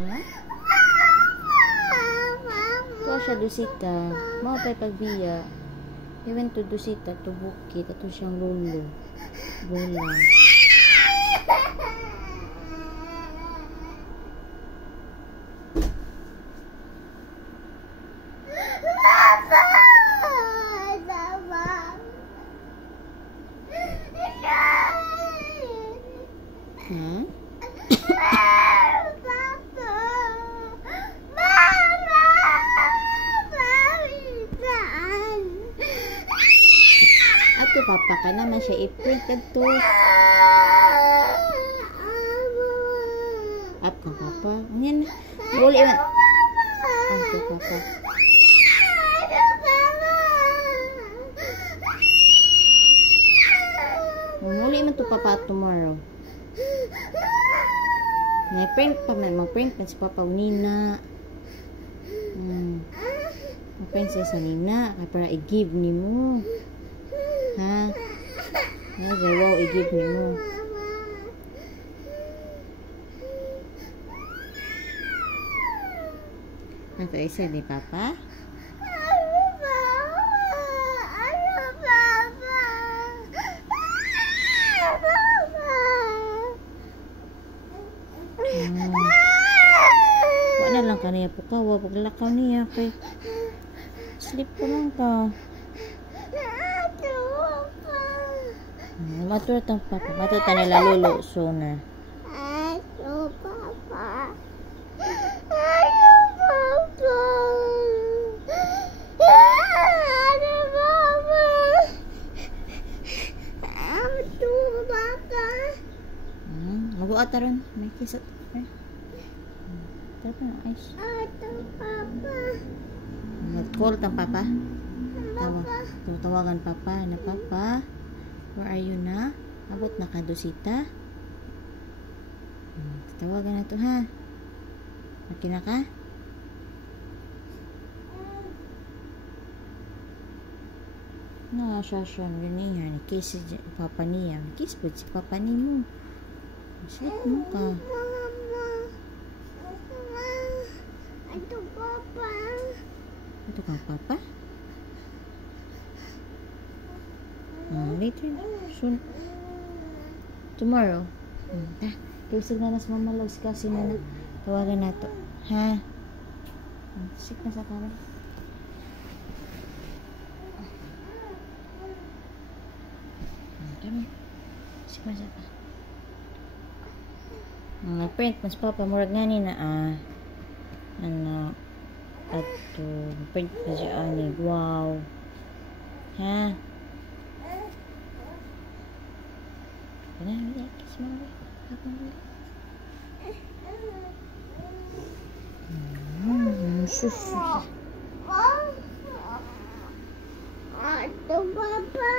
Ha? Kuha siya dusita. Mao pa'y pagbiya. He went to dusita to bukit. Ato siyang lolo. Bola. Ha? Ato papa ka naman siya i-print to. Up ka papa. Ngayon, uli man. Ato papa. Uli man to papa tomorrow. May-print pa man. Mag-print pa si papa o nina. Mag-print siya sa nina. Para i-give ni mo. Ha? Wow, i-give ni mo. Ito isa ni papa. Wala lang ka niya po ka. Paglakaw niya kay sleep ko lang ka. Matur tang papa. Matur ta nila lolo. So na. Ayo papa. Mag-uata rin. May kisat. Tara pa na ice. Mag-call tang papa. Tawagan papa. Na papa. Where are you na? Abot na ka dosita. Tawagan na to ha. Okay na ka? Siya niya. Kiss si papa niya. Kiss po si papa ni mo. Sweet mo ka. Ito papa. Ito ka papa? Later. Soon. Tomorrow. Kisig na nas mamalags kasi na tawagan na to. Ha? Sik na sa kamay. Sik na sa kamay. Mga print mas papa murag nga ni na ano ato print na siya ani. Wow. Ha? Kiss mo Ito papa.